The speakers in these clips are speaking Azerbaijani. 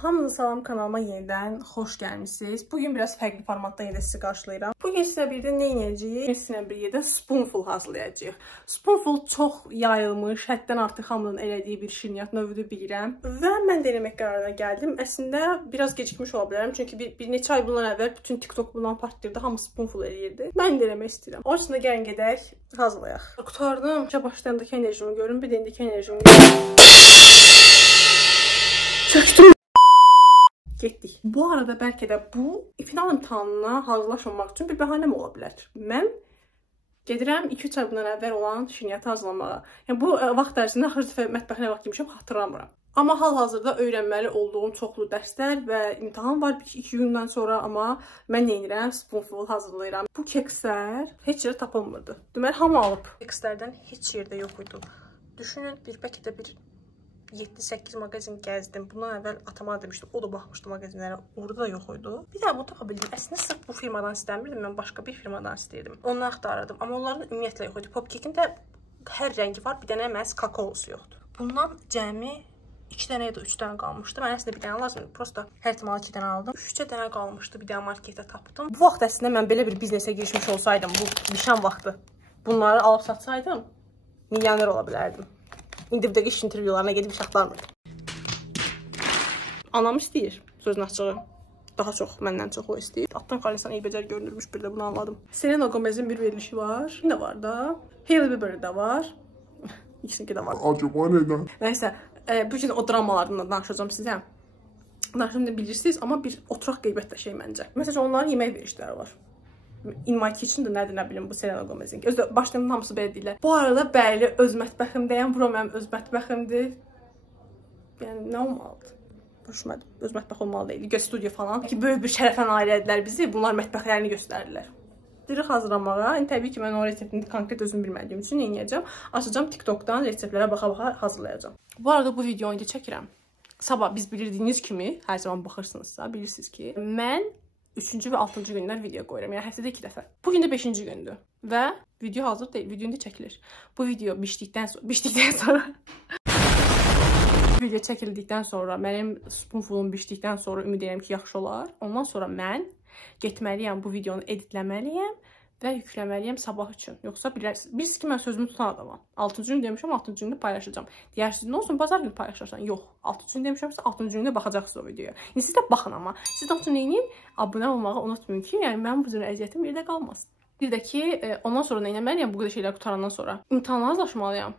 Hamınıza salam, kanalıma yenidən xoş gəlmişsiniz. Bugün biraz fərqli formatda yenə sizi qarşılayıram. Bugün sizə bir də nə edəcəyik? Sizinlə bir yerdə spoonful hazırlayacağıq. Spoonful çox yayılmış, həddən artıq hamının elədiyi bir şirniyyat növüdür bilirəm. Və mən də eləmək qərarına gəldim. Əslində biraz gecikmiş ola bilərəm. Çünki bir neçə ay bundan əvvəl bütün TikTok bundan partlayırdı. Hamı spoonful eləyirdi. Mən də eləmək istəyirəm. O yüzden də gəlin gedək, hazırlayaq. Qutardım. Başlayandakı enerjimi görün, bir də indiki enerjimi görün. Çöktüm. Getdik. Bu arada bəlkə də bu final imtahanına hazırlaşmamaq üçün bir bəhanəm ola bilər. Mən gedirəm 2-3 ay bundan əvvəl olan şirniyyatı hazırlamağa. Yəni bu vaxt ərzində axır dəfə mətbəxinə vaxt yemişəm, xatırlamıram. Amma hal-hazırda öyrənməli olduğum çoxlu dərslər və imtahan var 2 gündən sonra, amma mən nə edirəm? Spoonful hazırlayıram. Bu kekslər heç yerdə tapılmırdı. Deməli hamı alıb. Kekslərdən heç yerdə yox idi. Düşünün, bəlkə də bir 7-8 mağazin gəzdim. Bundan əvvəl atama demişdim. O da baxmışdı mağazinlərə. Orada da yox idi. Bir də bunu tapa bildim. Əslində sırf bu firmadan istəmirdim. Mən başqa bir firmadan istəyirdim. Onu axtarırdım. Amma onların ümumiyyətlə yox idi. Popkekin də hər rəngi var. Bir dənə məhz kakaolusu yoxdur. Bundan cəmi 2 dənə ya da 3 dənə qalmışdı. Mən əslində bir dənə lazımdır. Prosta hər ehtimal 2 dənə aldım. 3 dənə qalmışdı. Bir dənə marketdə tapdım. Bu vaxt əslində mən belə bir biznesə girişmiş olsaydım, bu nişan vaxtı bunları alıb satsaydım, milyoner ola bilərdim. İndi bir dəqiq iş intervyularına gedib iş axtarmırdım. Anam istəyir, sözün açığı. Daha çox, məndən çox o istəyir. Altdan xalisan eybəcər görünürmüş, bir də bunu anladım. Selena Gomez'in bir verilişi var. Ne var da? Hailey Bieber'ı da var. İkisinki də var. Acaba nədən? Nəysə, bugün o dramalarından danışacağım sizə. Danışım bilirsiniz, amma bir oturaq qeybət də şey məncə. Məsələn, onların yemək verişləri var. In My Kitchen də nədir, nə bilim, bu Selena Gomez'in. Başlarının hamısı belə deyirlər. Bu arada bəli, öz mətbəximdəyəm. Bura mənim öz mətbəximdir. Yəni, nə olmalıdır? Başımadım. Öz mətbəx olmalı deyil. Göz studiyo falan. Ki, böyük bir şərəfə nail edilər bizi. Bunlar mətbəxlərini göstərirlər. Diri hazırlamağa. Təbii ki, mən o reseptini konkret özüm bilmədiyim üçün eləyəcəm. Açacağım TikTok'dan reseptlərə baxa-baxa hazırlayacağım. Bu arada bu videonu indi çəkirəm. Sabah biz bilirdiyiniz kimi, hər zaman baxırsınızsa, bilirsiniz ki, mən 3-cü və 6-cı günlər video qoyuram. Yəni həftədə 2 dəfə. Bugün də 5-ci gündür. Və video hazır deyil. Video indi çəkilir. Bu video bişdikdən sonra video çəkildikdən sonra, mənim spoonfulum bişdikdən sonra ümid edirəm ki, yaxşı olar. Ondan sonra mən getməliyəm, bu videonu editləməliyəm və yükləməliyəm sabah üçün. Yoxsa bilirsiniz ki, mən sözümü tutan adamam. 6-cı gün demişəm, 6-cı gündə paylaşacağım. Deyərsiniz, nə olsun, bazar günü paylaşırsan? Yox, 6-cı gün demişəmsə, 6-cı gündə baxacaqsınız o videoya. Yəni, siz də baxın amma. Siz də üçün neyinin? Abunə olmağı unutmayın ki, yəni mənim bu cür əziyyətim yerdə qalmasın. Bir də ki, ondan sonra nə etməliyəm bu qədər şeylər qutarandan sonra? İmtahana hazırlaşmalıyam.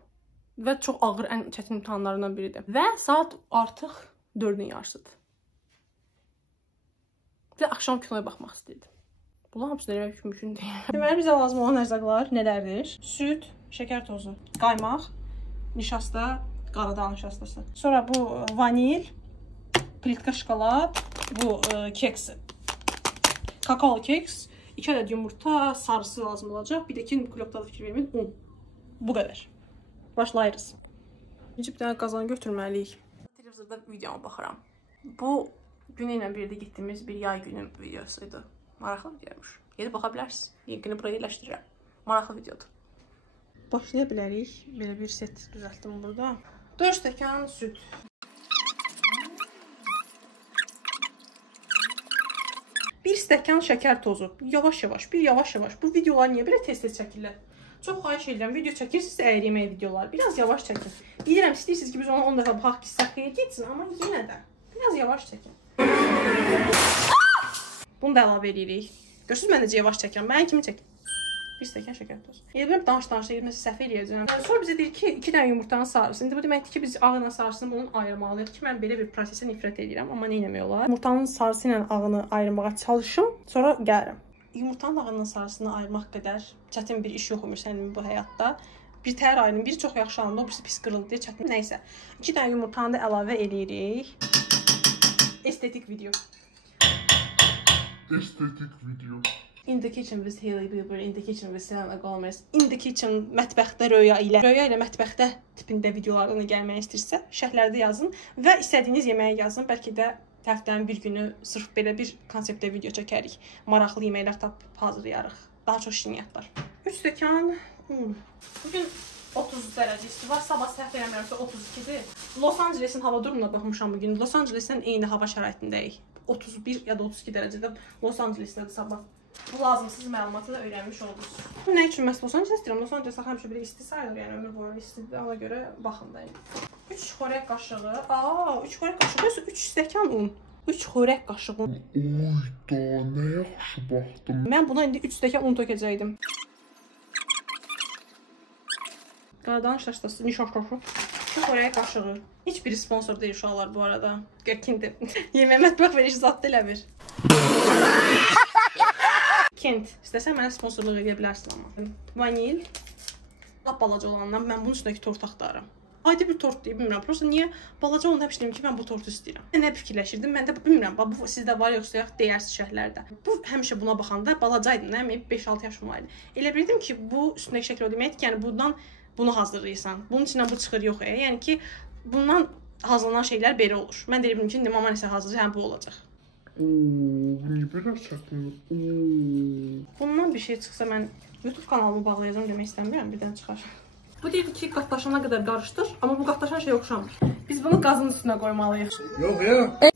Və çox ağır, ən çətin imtahanlarından biridir. Və saat artıq 4-ün yarısıdır. Və axşam kinoya baxmaq istəyirdim. Bunlar hamısını eləmək mümkün deyil. Deməli, bizə lazım olan ərzaqlar nələrdir? Süd, şəkər tozu, qaymaq, nişasta, qaradağ nişastası. Sonra bu vanil, plitka şokolad, bu keks, kakaolu keks, 2 ədəd yumurta, sarısı lazım olacaq. Bir də ki, kulokda da fikir verməyin, un. Bu qədər. Başlayırız. Necə bir dənə qazan götürməliyik. Televizorda videoma baxıram. Bu günü ilə birlikdə getdiyimiz bir yay günü videosuydu. Maraqlı videoymuş. Gedib baxa bilərsiniz. Linkini buraya yerləşdirirəm. Maraqlı videodur. Başlaya bilərik. Belə bir set düzəltdim burada. 4 stəkan süd. Bir stəkan şəkər tozu. Yavaş-yavaş, yavaş-yavaş. Bu videolar niyə belə tez-tez çəkirlər? Çox xahiş edirəm, video çəkirsinizsə əgər yemək videolar. Biraz yavaş çəkin. Bilirəm, istəyirsiniz ki, biz onu 10 dəfə baxaq ki, səxiyə getsin, amma yenə də biraz yavaş çəkin. Bunu da əlavə edirik. Görürsünüz, mən necə yavaş çəkirəm. Mən kimi çəkin. Bir stəkan şəkər tozu. Elə biləm, danış-danışda mən səhv eləyəcəm. Sonra bizə deyir ki, 2 dənə yumurtanın sarısı. İndi bu deməkdir ki, biz ağla sarısını bunun ayırmalıyıq ki, mən belə bir prosesə nifrət edirəm, amma nə etmək olar? Yumurtanın sarısı ilə ağını ayırmağa çalışım, sonra gəlirəm. Yumurtanın ağının sarısını ayırmaq qədər çətin bir iş yox imiş sənin bu həyatda. Bir təhər ayırın, biri çox yaxşı alındı, o birisi pis qırıldı deyə çətin. Nəysə, 2 dənə yumurtanı da əlavə edirik. Estetik video. Estetik video. In the kitchen with Hailey Bieber, in the kitchen with Selena Gomez, in the kitchen mətbəxdə Röya ilə mətbəxdə tipində videolardan gəlmək istəyirsə, şərhlərdə yazın və istədiyiniz yeməyi yazın. Bəlkə də həftənin bir günü sırf belə bir konseptdə video çəkərik. Maraqlı yeməklər tapıb hazırlayarıq. Daha çox şirniyyatlar. 3 stəkan un. Bugün 30 dərəcə isti var. Sabah səhv eləmirəmsə 32-dir. Los Ancelesin hava durumuna baxmışam bugün. Los Ancelesdən eyni hava şəraitindəyik. 31 ya da 32 dərəcədə Los Ancelesdədir sabah. Bu lazımsız məlumatı da öyrənmiş oldunuz. Nə üçün məhz Los Anceles deyirəm? Los Anceles həmişə bir isti sayılır, yəni ömür boyu istidir. Ona görə baxın da. 3 xörək qaşığı. 3 xörək qaşığı, 3 stəkan un. 3 xörək qaşığı. Uyda, nə yaxşı baxdım. Mən buna indi 3 stəkan un tökəcəkdim. Qaradan şaşdası, nişaşdaşı. 2 xörək qaşığı. Heç biri sponsor deyil uşaqlar bu arada. Kimdir? Yemək mətbəx verici zad elə bir. Kent. İstəsən mənə sponsorluq edə bilərsən amma. Vanil. Lap balaca olandan mən bunun üstündəki tort axtarıram. Adi bir tort deyib, bilmirəm. Prosta niyə balaca olanda həmişə ki, mən bu tortu istəyirəm. Nə fikirləşirdim? Mən də bilmirəm, bu sizdə var yoxsa yox deyərsiniz şərhlərdə. Bu həmişə buna baxanda balacaydım, nə 5-6 yaşım var idi. Elə bilirdim ki, bu üstündəki şəkil o deməkdir ki, yəni bundan bunu hazırlayırsan. Bunun içindən bu çıxır yox. Yəni ki, bundan hazırlanan şeylər belə olur. Mən də bilirdim ki, mama nəsə hazırlayır, həm bu olacaq. Niyə belə çətinir? Bundan bir şey çıxsa mən YouTube kanalımı bağlayacağım demək istəmirəm, birdən çıxar. Bu deyir ki, qatlaşana qədər qarışdır, amma bu qatlaşan şey oxşamır. Biz bunu qazın üstünə qoymalıyıq. Yox ya.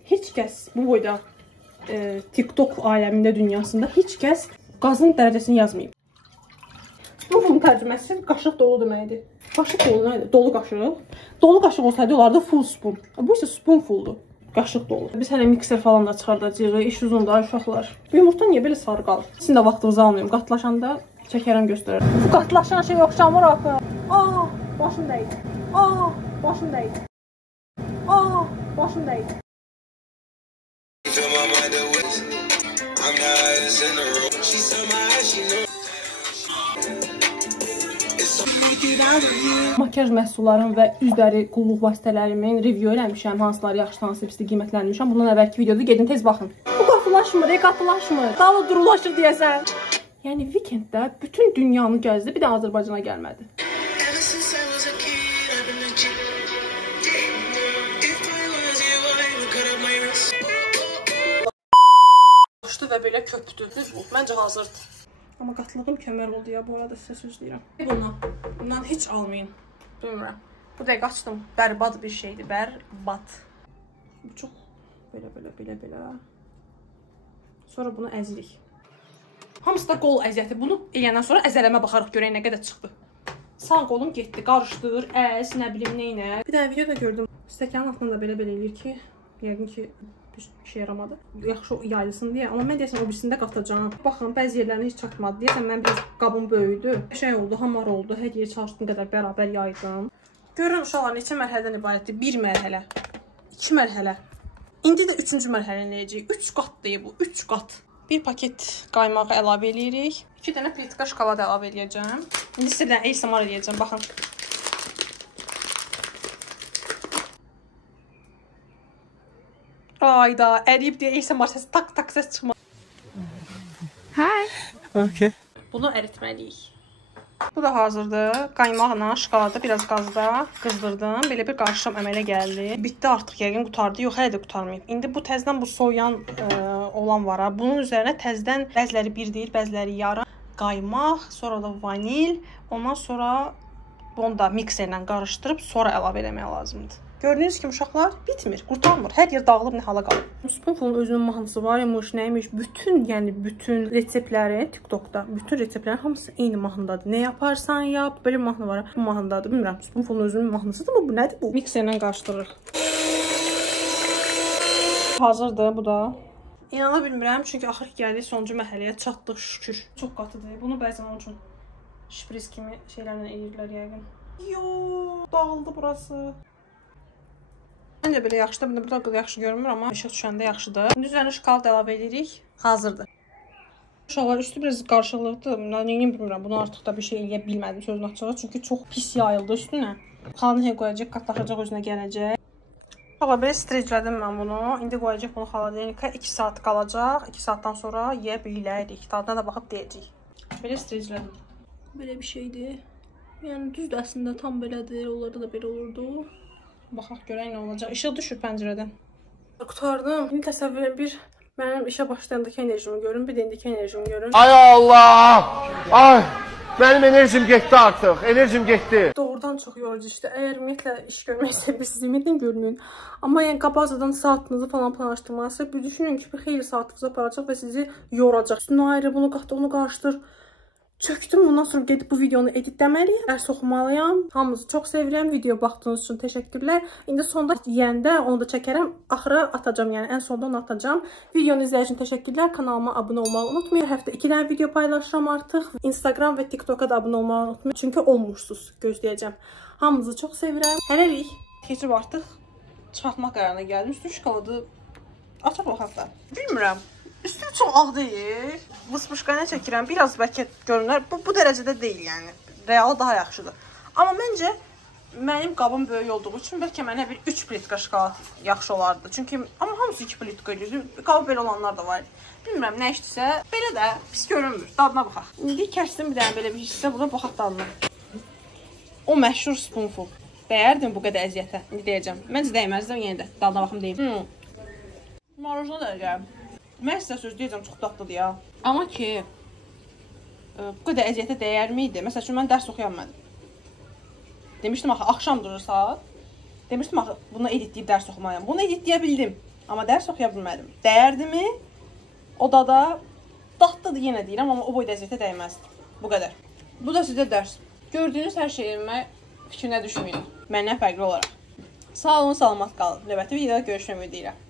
Heç kəs bu boyda TikTok aləmində, dünyasında heç kəs qazın dərəcəsini yazmayıb. Bunun tərcüməsi qaşıq dolu deməkdir. Qaşıq dolu nədir? Dolu qaşıq. Dolu qaşıq olsaydı olardı full spoon. Bu isə spoonfuldur. Qaşıq dolu. Biz hələ mikser falan da çıxardacağıq. İş uzundur uşaqlar. Bu yumurta niyə belə sarı qalır? Sizin də vaxtınızı almayım. Qatlaşanda çəkərəm göstərərəm. Bu qatlaşan şey oxşamır axı. Başım dəydi. Başım dəydi. Başım dəydi. Makyaj məhsullarım və üz-dəri qulluq vasitələrimin review eləmişəm. Hansıları yaxşı, hansı pisli qiymətləndirmişəm. Bundan əvvəlki videoda gedin tez baxın. Bu qatılaşmır, qatılaşmır. Dalı durulaşır deyəsən. Yəni weekenddə bütün dünyanı gəzdi, bir də Azərbaycana gəlmədi. Açdı və belə köpdü. Məncə hazırdır. Amma qatılığım kömər oldu ya, bu arada sizə söz deyirəm. Bundan heç almayın. Bilmirəm. Bu dəqiqə açdım. Bərbad bir şeydir. Bərbad. Bu çox belə. Sonra bunu əzirik. Hamısı da qol əziyyəti. Bunu eləyəndən sonra əzələmə baxarıq görək nə qədər çıxdı. Sağ qolum getdi. Qarışdır, əz, nə bilim neynə. Bir dənə video da gördüm. Stəkanın altında da belə eləyir ki, yəqin ki bir şey yaramadı. Yaxşı yayılsın deyə. Amma mən deyəsən o birisində qatacağam. Baxın, bəzi yerlərinə heç çatmadı. Deyəsən mən biraz qabım böyüdü. Şey oldu, hamar oldu. Hər yeri çalışdığım qədər bərabər yaydım. Görün uşaqlar neçə mərhələdən ibarətdir? 1 mərhələ, 2 mərhələ. İndi də 3-cü mərhələni eləyəcəyik. 3 qatdır bu, 3 qat. Bir paket qaymağı əlavə eləyirik. 2 dənə plitka şokolad əlavə eləyəcəm. İndi sizə bir dənə ASMR eləyəcəm, baxın. Ayda, əriyib deyə ASMR səsi tak səs çıxmadı. Hi. Okay. Bunu əritməliyik. Bu da hazırdır. Qaymaqla şokoladı biraz qazda qızdırdım. Belə bir qarışım əmələ gəldi. Bitdi artıq, yəqin qutardı. Yox, hələ də qutarmayıb. İndi bu təzdən bu soyan olan var. Bunun üzərinə təzdən bəziləri bir deyil, bəziləri yarım qaymaq, sonra da vanil, ondan sonra bunu da mikserlə qarışdırıb sonra əlavə eləmək lazımdır. Gördüyünüz kimi uşaqlar bitmir, qurtarmır. Hər yer dağılıb nə hala qalır. Spoonfulun özünün mahnısı var imiş, nəymiş, bütün reseptləri TikTokda, bütün reseptlərin hamısı eyni mahnıdadır. Nə yaparsan yap, belə bir mahnı var. Bu mahnıdadır, bilmirəm. Spoonfulun özünün mahnısıdır mı? Bu nədir bu? Mikserlə qarışdırırıq. Hazırdır bu da. İnana bilmirəm, çünki axır gəldik sonuncu mərhələyə çatdıq şükür. Çox qatıdır. Bunu bəzən onun üçün şpris kimi şeylərlə eləyirlər yəqin. Yooo, dağıldı burası. Məncə belə yaxşıdır. Bir də burada qədər yaxşı görünmür, amma işıq düşəndə yaxşıdır. İndi üzərinə şokolad əlavə edirik. Hazırdır. Uşaqlar üstü biraz qarışıqlıqdır. Neyini bilmirəm. Bunu artıq da bir şey eləyə bilmədim sözün açığı. Çünki çox pis yayıldı üstünə. Xalanı qoyacaq, qatlaşacaq, özünə gələcək. Uşaqlar belə streçlədim mən bunu. İndi qoyacaq bunu xaladenika. 2 saat qalacaq. 2 saatdan sonra yeyə bilərik. Dadına da baxıb deyəcəyik. Belə streçlədim. Belə bir şeydir. Yəni düzdür əslində tam belədir. Onlarda da belə olurdu. Baxaq görək nə olacaq. İşıq düşür pəncərədən. Qutardım. İndi təsəvvür bir mənim işə başlayandakı enerjimi görün, bir də indiki enerjimi görün. Ay Allah! Ay! Mənim enerjim getdi artıq. Enerjim getdi. Doğrudan çox yorucu işdir. Əgər ümumiyyətlə iş görmək istəyirsiniz, ümumiyyətlə görməyin. Amma yəni qabaqcadan saatınızı falan planlaşdırmalısınız. Bir düşünün ki, bir xeyli saatınızı aparacaq və sizi yoracaq. Üstünə ayrı, bunu qatdı, onu qarışdır. Çöktüm, ondan sonra gedib bu videonu editləməliyəm. Dərs oxumalıyam. Hamınızı çox sevirəm. Video baxdığınız üçün təşəkkürlər. İndi sonda yeyəndə onu da çəkərəm. Axıra atacağam, yəni ən sonda onu atacağım. Videonu izlədiyiniz üçün təşəkkürlər. Kanalıma abunə olmağı unutmayın. Hər həftə 2 dənə video paylaşıram artıq. Instagram və TikToka da abunə olmağı unutmayın. Çünki olmuşsuz. Gözləyəcəm. Hamınızı çox sevirəm. Hələlik. Keçib artıq çıxartmaq qərarına gəldim. Üstü şokoladı açaq baxaq da. Bilmirəm. Üstü çox ağ deyil. Vıspışqana çəkirəm. Biraz bəlkə görünər. Bu dərəcədə deyil yəni. Real daha yaxşıdır. Amma məncə mənim qabım böyük olduğu üçün bəlkə mənə bir 3 plitka şokolad yaxşı olardı. Çünki amma hamısı 2 plitka edir. Qabı belə olanlar da var. Bilmirəm nə işdirsə, belə də pis görünmür. Dadına baxaq. İndi kəsdim bir dənə belə bir hissə. Buna baxaq dadına. O məşhur spoonful. Dəyərdim bu qədər əziyyətə. İndi deyəcəm. Məncə dəyməzdim yenə də. Dadına baxım deyim. Marujna da gələm. Mən sizə söz deyəcəm, çox dadlıdır ya. Amma ki, bu qədər əziyyətə dəyər miydi? Məsəl üçün, mən dərs oxuyanmadım. Demişdim axı, axşam durur saat. Demişdim axı, bunu editləyib dərs oxumayam. Bunu editləyə bildim, amma dərs oxuya bilmədim. Dəyərdimi? O da dadlıdır yenə deyirəm, amma o boyda əziyyətə dəyməzdi. Bu qədər. Bu da sizə dərs. Gördüyünüz hər şeyimə fikrinə düşməyin. Məndən fərqli olaraq. Sağ olun, salamat qalın. Növbəti videoda görüşmək ümidi ilə.